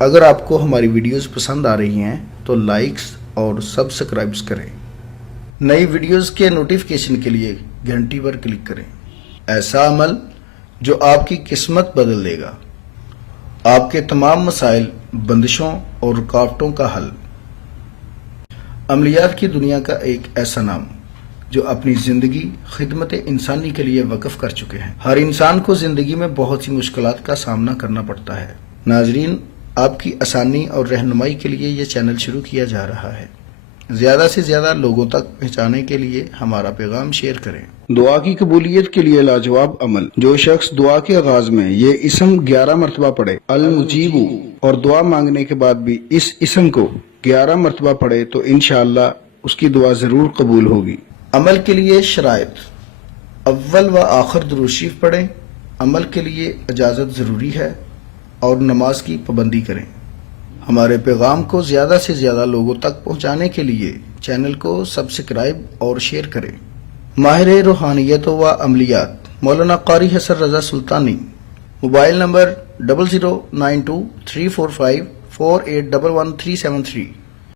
اگر آپ کو ہماری ویڈیوز پسند آ رہی ہیں تو لائکس اور سبسکرائبز کریں۔ نئی ویڈیوز کے نوٹیفیکیشن کے لیے گھنٹی پر کلک کریں۔ ایسا عمل جو آپ کی قسمت بدل دے گا، آپ کے تمام مسائل، بندشوں اور رکاوٹوں کا حل۔ عملیات کی دنیا کا ایک ایسا نام جو اپنی زندگی خدمت انسانی کے لیے وقف کر چکے ہیں۔ ہر انسان کو زندگی میں بہت سی مشکلات کا سامنا کرنا پڑتا ہے۔ ناظرین، آپ کی آسانی اور رہنمائی کے لیے یہ چینل شروع کیا جا رہا ہے۔ زیادہ سے زیادہ لوگوں تک پہنچانے کے لیے ہمارا پیغام شیئر کریں۔ دعا کی قبولیت کے لیے لاجواب عمل۔ جو شخص دعا کے آغاز میں یہ اسم 11 مرتبہ پڑھے، المجیب، اور دعا مانگنے کے بعد بھی اس اسم کو 11 مرتبہ پڑھے تو انشاءاللہ اس کی دعا ضرور قبول ہوگی۔ عمل کے لیے شرائط: اول و آخر درود شریف پڑھیں۔ عمل کے لیے اجازت ضروری ہے اور نماز کی پابندی کریں۔ ہمارے پیغام کو زیادہ سے زیادہ لوگوں تک پہنچانے کے لیے چینل کو سبسکرائب اور شیئر کریں۔ ماہر روحانیت و عملیات مولانا قاری حسن رضا سلطانی، موبائل نمبر 00923454811373۔